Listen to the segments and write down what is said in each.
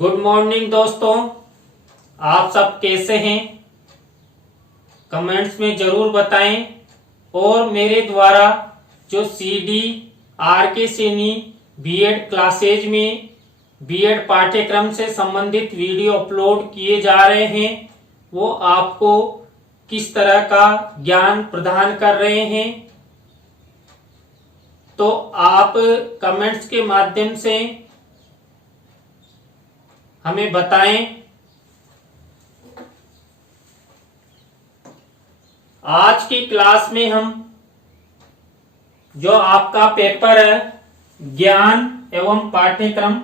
Good morning दोस्तों, आप सब कैसे हैं? कमेंट्स में जरूर बताएं। और मेरे द्वारा जो CD R K. Saini B Ed classes में बीएड पाठ्यक्रम से संबंधित वीडियो अपलोड किए जा रहे हैं, वो आपको किस तरह का ज्ञान प्रदान कर रहे हैं, तो आप कमेंट्स के माध्यम से हमें बताएं। आज की क्लास में हम जो आपका पेपर है ज्ञान एवं पाठ्यक्रम,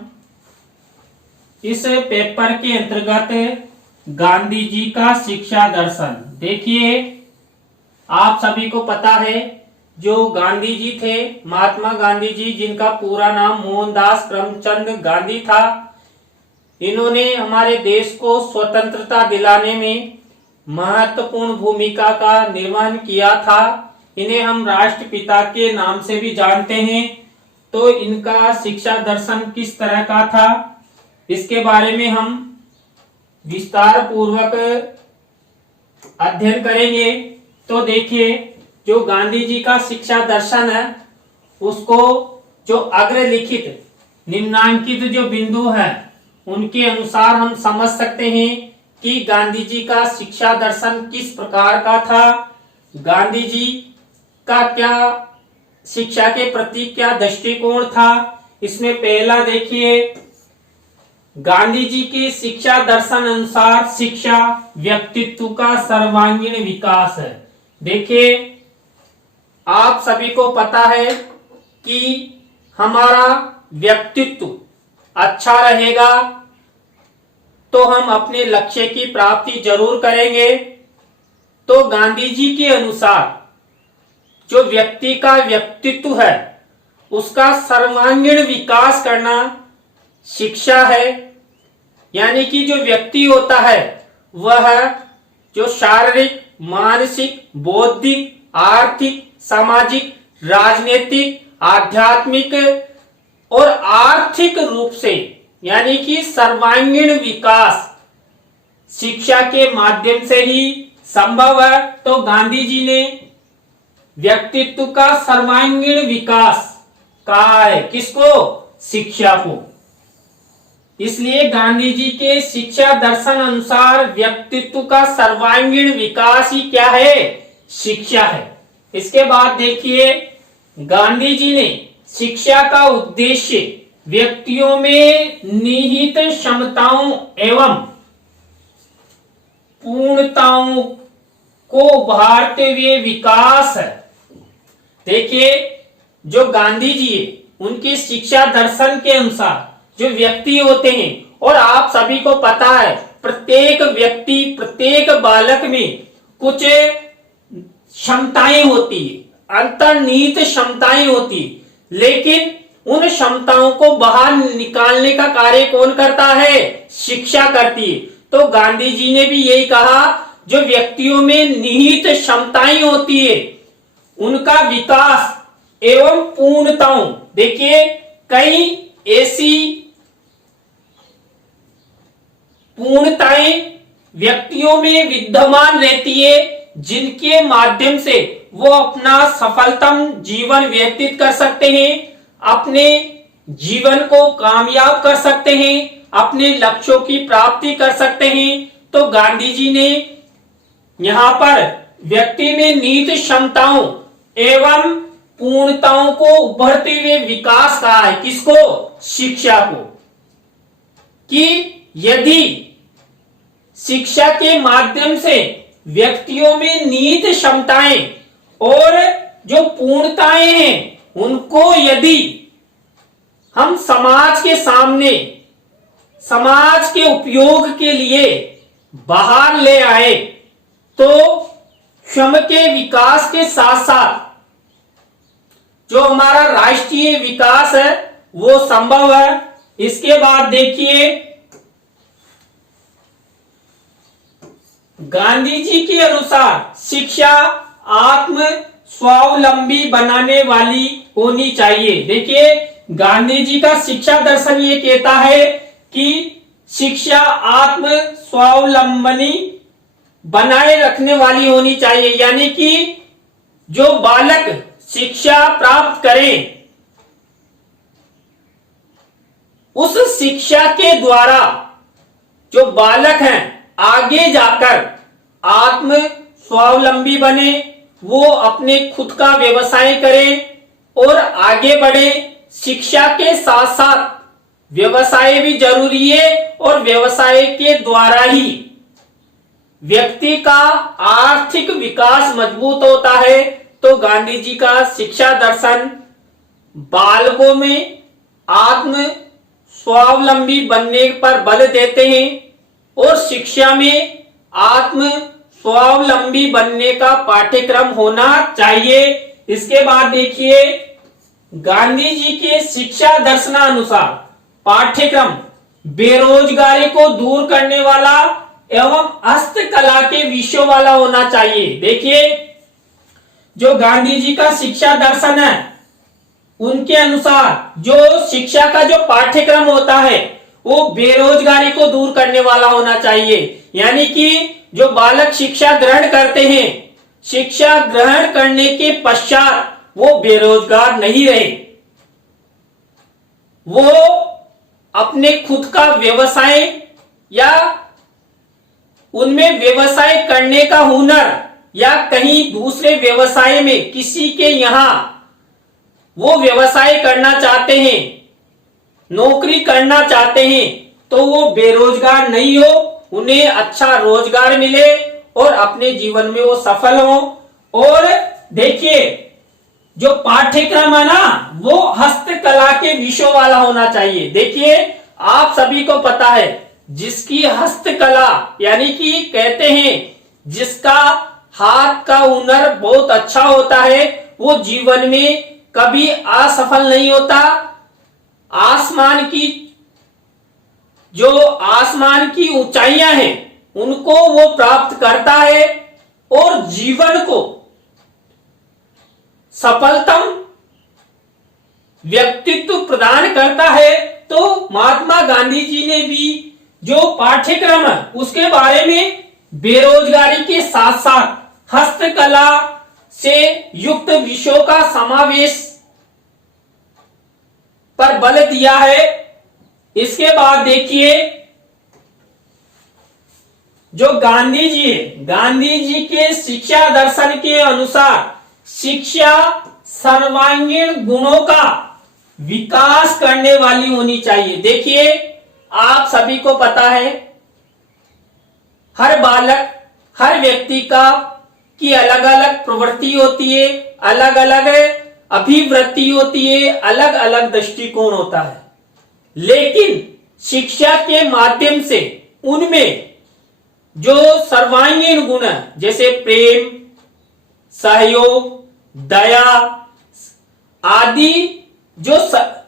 इस पेपर के अंतर्गत गांधी जी का शिक्षा दर्शन। देखिए, आप सभी को पता है जो गांधी जी थे, महात्मा गांधी जी, जिनका पूरा नाम मोहनदास करमचंद गांधी था, इन्होंने हमारे देश को स्वतंत्रता दिलाने में महत्वपूर्ण भूमिका का निर्वहन किया था। इन्हें हम राष्ट्रपिता के नाम से भी जानते हैं। तो इनका शिक्षा दर्शन किस तरह का था, इसके बारे में हम विस्तार पूर्वक अध्ययन करेंगे। तो देखिए, जो गांधी जी का शिक्षा दर्शन है, उसको जो अग्रलिखित निम्नांकित जो बिंदु है, उनके अनुसार हम समझ सकते हैं कि गांधी जी का शिक्षा दर्शन किस प्रकार का था, गांधी जी का क्या शिक्षा के प्रति क्या दृष्टिकोण था। इसमें पहला देखिए, गांधी जी के शिक्षा दर्शन अनुसार शिक्षा व्यक्तित्व का सर्वांगीण विकास है। देखिए, आप सभी को पता है कि हमारा व्यक्तित्व अच्छा रहेगा तो हम अपने लक्ष्य की प्राप्ति जरूर करेंगे। तो गांधी जी के अनुसार जो व्यक्ति का व्यक्तित्व है, उसका सर्वांगीण विकास करना शिक्षा है। यानी कि जो व्यक्ति होता है, वह जो शारीरिक, मानसिक, बौद्धिक, आर्थिक, सामाजिक, राजनीतिक, आध्यात्मिक और आर्थिक रूप से, यानी कि सर्वांगीण विकास शिक्षा के माध्यम से ही संभव है। तो गांधी जी ने व्यक्तित्व का सर्वांगीण विकास कहा है, किसको? शिक्षा को। इसलिए गांधी जी के शिक्षा दर्शन अनुसार व्यक्तित्व का सर्वांगीण विकास ही क्या है? शिक्षा है। इसके बाद देखिए, गांधी जी ने शिक्षा का उद्देश्य व्यक्तियों में निहित क्षमताओं एवं पूर्णताओं को उभारते हुए विकास है। देखिए, जो गांधी जी है, उनकी शिक्षा दर्शन के अनुसार जो व्यक्ति होते हैं, और आप सभी को पता है प्रत्येक व्यक्ति, प्रत्येक बालक में कुछ क्षमताएं होती है, अंतर्निहित क्षमताएं होती है, लेकिन उन क्षमताओं को बाहर निकालने का कार्य कौन करता है? शिक्षा करती है। तो गांधी जी ने भी यही कहा, जो व्यक्तियों में निहित क्षमताएं होती है, उनका विकास एवं पूर्णताओं। देखिए, कई ऐसी पूर्णताएं व्यक्तियों में विद्यमान रहती है, जिनके माध्यम से वो अपना सफलतम जीवन व्यतीत कर सकते हैं, अपने जीवन को कामयाब कर सकते हैं, अपने लक्ष्यों की प्राप्ति कर सकते हैं। तो गांधी जी ने यहां पर व्यक्ति में निहित क्षमताओं एवं पूर्णताओं को उभरते हुए विकास कहा है, किसको? शिक्षा को। कि यदि शिक्षा के माध्यम से व्यक्तियों में निहित क्षमताएं और जो पूर्णताएं हैं, उनको यदि हम समाज के सामने, समाज के उपयोग के लिए बाहर ले आए, तो क्षम के विकास के साथ साथ जो हमारा राष्ट्रीय विकास है, वो संभव है। इसके बाद देखिए, गांधी जी के अनुसार शिक्षा आत्म स्वावलंबी बनाने वाली होनी चाहिए। देखिए, गांधी जी का शिक्षा दर्शन ये कहता है कि शिक्षा आत्म स्वावलंबनी बनाए रखने वाली होनी चाहिए, यानी कि जो बालक शिक्षा प्राप्त करें उस शिक्षा के द्वारा जो बालक हैं आगे जाकर आत्म स्वावलंबी बने, वो अपने खुद का व्यवसाय करें और आगे बढ़े। शिक्षा के साथ साथ व्यवसाय भी जरूरी है और व्यवसाय के द्वारा ही व्यक्ति का आर्थिक विकास मजबूत होता है। तो गांधी जी का शिक्षा दर्शन बालकों में आत्म स्वावलंबी बनने पर बल देते हैं और शिक्षा में आत्म स्वावलंबी बनने का पाठ्यक्रम होना चाहिए। इसके बाद देखिए, गांधी जी के शिक्षा दर्शनानुसार पाठ्यक्रम बेरोजगारी को दूर करने वाला एवं हस्तकला के विषयों वाला होना चाहिए। देखिए, जो गांधी जी का शिक्षा दर्शन है उनके अनुसार जो शिक्षा का जो पाठ्यक्रम होता है वो बेरोजगारी को दूर करने वाला होना चाहिए, यानी कि जो बालक शिक्षा ग्रहण करते हैं, शिक्षा ग्रहण करने के पश्चात वो बेरोजगार नहीं रहे, वो अपने खुद का व्यवसाय या उनमें व्यवसाय करने का हुनर या कहीं दूसरे व्यवसाय में किसी के यहां वो व्यवसाय करना चाहते हैं, नौकरी करना चाहते हैं, तो वो बेरोजगार नहीं हो, उन्हें अच्छा रोजगार मिले और अपने जीवन में वो सफल हो। और देखिए, जो पाठ्यक्रम है ना वो हस्तकला के विषयों वाला होना चाहिए। देखिए, आप सभी को पता है जिसकी हस्तकला यानी कि कहते हैं जिसका हाथ का हुनर बहुत अच्छा होता है वो जीवन में कभी असफल नहीं होता। आसमान की ऊंचाइयां हैं उनको वो प्राप्त करता है और जीवन को सफलतम व्यक्तित्व प्रदान करता है। तो महात्मा गांधी जी ने भी जो पाठ्यक्रम है उसके बारे में बेरोजगारी के साथ साथ हस्तकला से युक्त विषयों का समावेश पर बल दिया है। इसके बाद देखिए, जो गांधी जी है, गांधी जी के शिक्षा दर्शन के अनुसार शिक्षा सर्वांगीण गुणों का विकास करने वाली होनी चाहिए। देखिए, आप सभी को पता है हर बालक हर व्यक्ति की अलग अलग प्रवृत्ति होती है, अलग अलग अभिवृत्ति होती है, अलग अलग दृष्टिकोण होता है, लेकिन शिक्षा के माध्यम से उनमें जो सर्वांगीण गुण है जैसे प्रेम, सहयोग, दया आदि जो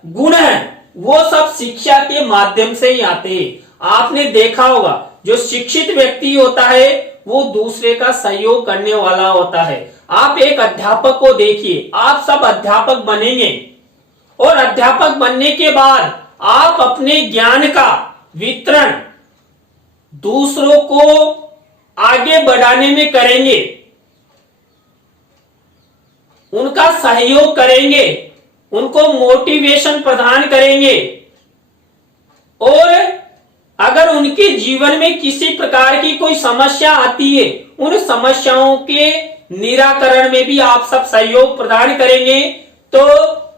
गुण हैं वो सब शिक्षा के माध्यम से ही आते हैं। आपने देखा होगा जो शिक्षित व्यक्ति होता है वो दूसरे का सहयोग करने वाला होता है। आप एक अध्यापक को देखिए, आप सब अध्यापक बनेंगे और अध्यापक बनने के बाद आप अपने ज्ञान का वितरण दूसरों को आगे बढ़ाने में करेंगे, उनका सहयोग करेंगे, उनको मोटिवेशन प्रदान करेंगे और अगर उनके जीवन में किसी प्रकार की कोई समस्या आती है उन समस्याओं के निराकरण में भी आप सब सहयोग प्रदान करेंगे। तो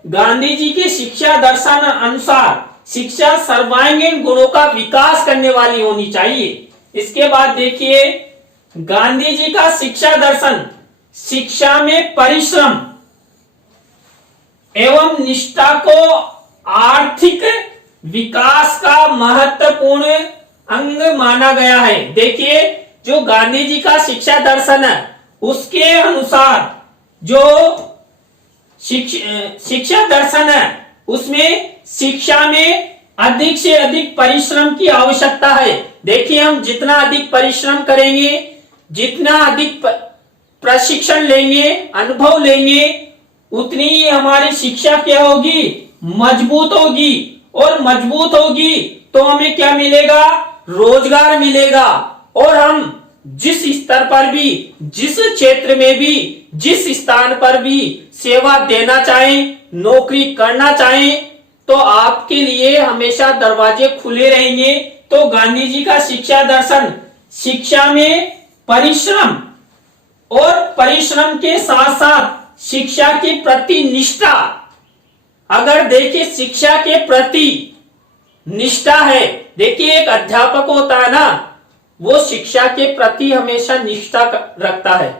गांधी जी के शिक्षा दर्शन अनुसार शिक्षा सर्वांगीण गुणों का विकास करने वाली होनी चाहिए। इसके बाद देखिए, गांधी जी का शिक्षा दर्शन शिक्षा में परिश्रम एवं निष्ठा को आर्थिक विकास का महत्वपूर्ण अंग माना गया है। देखिए, जो गांधी जी का शिक्षा दर्शन है उसके अनुसार जो शिक्षा दर्शन है उसमें शिक्षा में अधिक से अधिक परिश्रम की आवश्यकता है। देखिए, हम जितना अधिक परिश्रम करेंगे, जितना अधिक प्रशिक्षण लेंगे, अनुभव लेंगे, उतनी ही हमारी शिक्षा क्या होगी, मजबूत होगी और मजबूत होगी तो हमें क्या मिलेगा? रोजगार मिलेगा। और हम जिस स्तर पर भी, जिस क्षेत्र में भी, जिस स्थान पर भी सेवा देना चाहें, नौकरी करना चाहें, तो आपके लिए हमेशा दरवाजे खुले रहेंगे। तो गांधी जी का शिक्षा दर्शन शिक्षा में परिश्रम और परिश्रम के साथ साथ शिक्षा के प्रति निष्ठा, अगर देखिए शिक्षा के प्रति निष्ठा है, देखिए एक अध्यापक होता है ना, वो शिक्षा के प्रति हमेशा निष्ठा रखता है,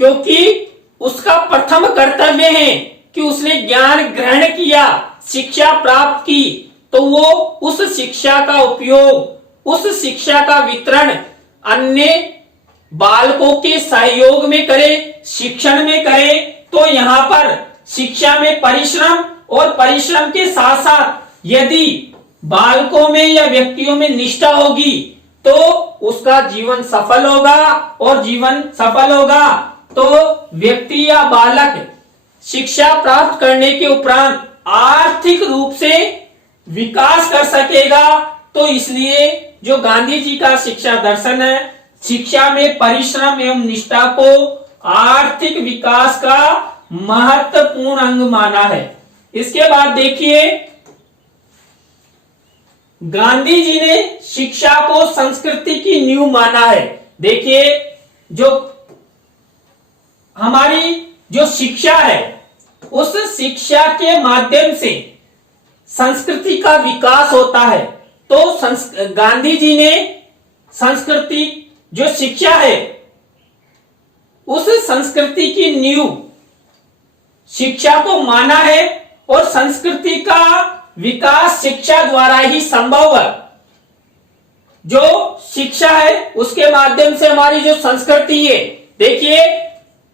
क्योंकि उसका प्रथम कर्तव्य है कि उसने ज्ञान ग्रहण किया, शिक्षा प्राप्त की, तो वो उस शिक्षा का उपयोग, उस शिक्षा का वितरण अन्य बालकों के सहयोग में करे, शिक्षण में करे। तो यहाँ पर शिक्षा में परिश्रम और परिश्रम के साथ साथ यदि बालकों में या व्यक्तियों में निष्ठा होगी तो उसका जीवन सफल होगा, और जीवन सफल होगा तो व्यक्ति या बालक शिक्षा प्राप्त करने के उपरांत आर्थिक रूप से विकास कर सकेगा। तो इसलिए जो गांधी जी का शिक्षा दर्शन है, शिक्षा में परिश्रम एवं निष्ठा को आर्थिक विकास का महत्वपूर्ण अंग माना है। इसके बाद देखिए, गांधी जी ने शिक्षा को संस्कृति की नींव माना है। देखिए, जो हमारी जो शिक्षा है, उस शिक्षा के माध्यम से संस्कृति का विकास होता है। तो गांधी जी ने संस्कृति जो शिक्षा है, उस संस्कृति की नींव शिक्षा को माना है, और संस्कृति का विकास शिक्षा द्वारा ही संभव है। जो शिक्षा है उसके माध्यम से हमारी जो संस्कृति है, देखिए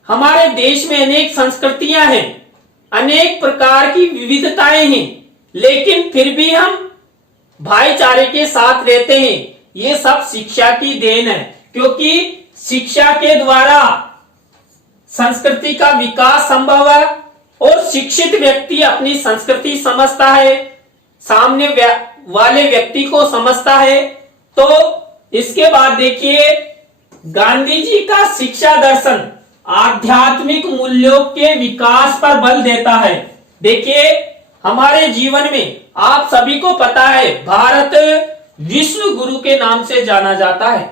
हमारे देश में अनेक संस्कृतियां हैं, अनेक प्रकार की विविधताएं हैं, लेकिन फिर भी हम भाईचारे के साथ रहते हैं। ये सब शिक्षा की देन है, क्योंकि शिक्षा के द्वारा संस्कृति का विकास संभव है, और शिक्षित व्यक्ति अपनी संस्कृति समझता है, सामने वाले व्यक्ति को समझता है। तो इसके बाद देखिए, गांधी जी का शिक्षा दर्शन आध्यात्मिक मूल्यों के विकास पर बल देता है। देखिए, हमारे जीवन में आप सभी को पता है, भारत विश्व गुरु के नाम से जाना जाता है।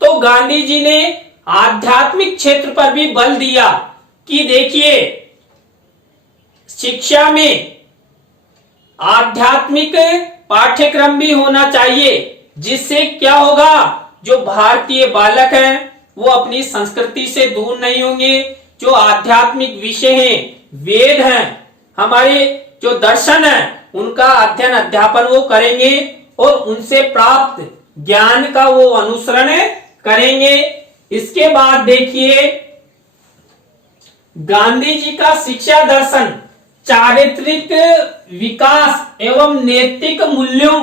तो गांधी जी ने आध्यात्मिक क्षेत्र पर भी बल दिया कि देखिए, शिक्षा में आध्यात्मिक पाठ्यक्रम भी होना चाहिए, जिससे क्या होगा, जो भारतीय बालक हैं वो अपनी संस्कृति से दूर नहीं होंगे। जो आध्यात्मिक विषय हैं, वेद हैं, हमारे जो दर्शन है, उनका अध्ययन अध्यापन वो करेंगे, और उनसे प्राप्त ज्ञान का वो अनुसरण करेंगे। इसके बाद देखिए, गांधी जी का शिक्षा दर्शन चारित्रिक विकास एवं नैतिक मूल्यों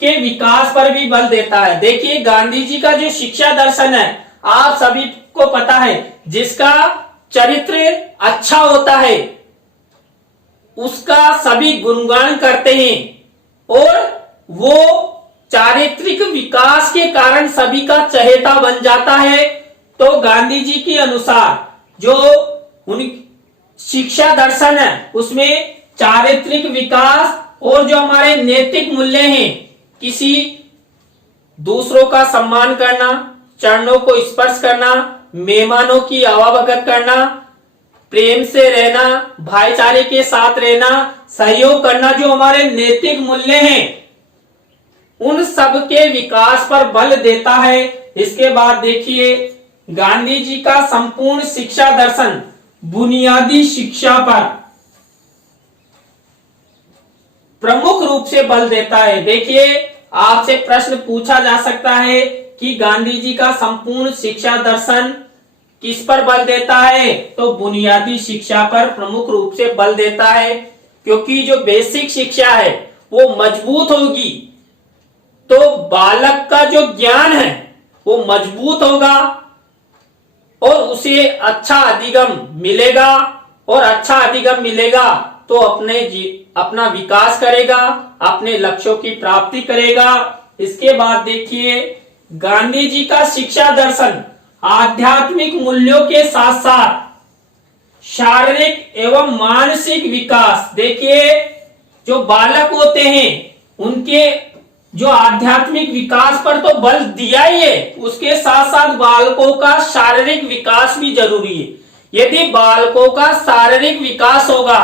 के विकास पर भी बल देता है। देखिए, गांधी जी का जो शिक्षा दर्शन है, आप सभी को पता है, जिसका चरित्र अच्छा होता है उसका सभी गुणगान करते हैं, और वो चारित्रिक विकास के कारण सभी का चहेता बन जाता है। तो गांधी जी के अनुसार जो उन शिक्षा दर्शन है, उसमें चारित्रिक विकास और जो हमारे नैतिक मूल्य हैं, किसी दूसरों का सम्मान करना, चरणों को स्पर्श करना, मेहमानों की आवाभगत करना, प्रेम से रहना, भाईचारे के साथ रहना, सहयोग करना, जो हमारे नैतिक मूल्य हैं, उन सब के विकास पर बल देता है। इसके बाद देखिए, गांधी जी का संपूर्ण शिक्षा दर्शन बुनियादी शिक्षा पर प्रमुख रूप से बल देता है। देखिए, आपसे प्रश्न पूछा जा सकता है कि गांधी जी का संपूर्ण शिक्षा दर्शन किस पर बल देता है, तो बुनियादी शिक्षा पर प्रमुख रूप से बल देता है, क्योंकि जो बेसिक शिक्षा है वो मजबूत होगी तो बालक का जो ज्ञान है वो मजबूत होगा, और उसे अच्छा अधिगम मिलेगा, और अच्छा अधिगम मिलेगा तो अपना विकास करेगा, अपने लक्ष्यों की प्राप्ति करेगा। इसके बाद देखिए, गांधी जी का शिक्षा दर्शन आध्यात्मिक मूल्यों के साथ साथ शारीरिक एवं मानसिक विकास, देखिए जो बालक होते हैं उनके जो आध्यात्मिक विकास पर तो बल दिया ही है, उसके साथ साथ बालकों का शारीरिक विकास भी जरूरी है। यदि बालकों का शारीरिक विकास होगा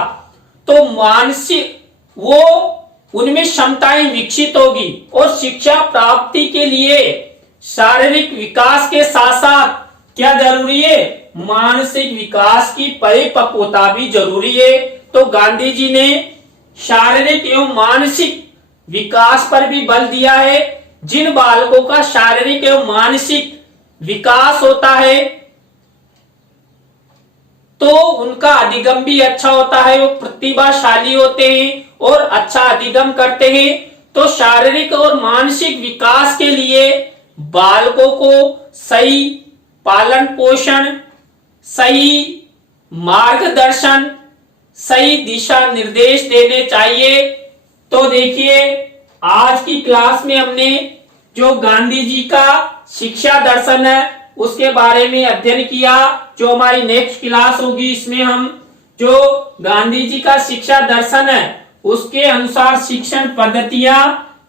तो मानसिक वो उनमें क्षमताएं विकसित होगी, और शिक्षा प्राप्ति के लिए शारीरिक विकास के साथ साथ क्या जरूरी है, मानसिक विकास की परिपक्वता भी जरूरी है। तो गांधी जी ने शारीरिक एवं मानसिक विकास पर भी बल दिया है। जिन बालकों का शारीरिक एवं मानसिक विकास होता है तो उनका अधिगम भी अच्छा होता है, वो प्रतिभाशाली होते हैं और अच्छा अधिगम करते हैं। तो शारीरिक और मानसिक विकास के लिए बालकों को सही पालन पोषण, सही मार्गदर्शन, सही दिशा निर्देश देने चाहिए। तो देखिए, आज की क्लास में हमने जो गांधी जी का शिक्षा दर्शन है उसके बारे में अध्ययन किया। जो हमारी नेक्स्ट क्लास होगी इसमें हम जो गांधी जी का शिक्षा दर्शन है उसके अनुसार शिक्षण पद्धतियां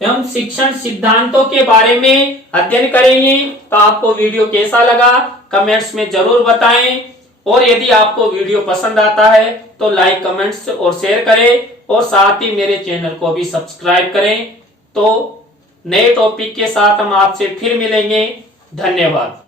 एवं शिक्षण सिद्धांतों के बारे में अध्ययन करेंगे। तो आपको वीडियो कैसा लगा कमेंट्स में जरूर बताएं, और यदि आपको वीडियो पसंद आता है तो लाइक, कमेंट्स और शेयर करें, और साथ ही मेरे चैनल को भी सब्सक्राइब करें। तो नए टॉपिक के साथ हम आपसे फिर मिलेंगे। धन्यवाद।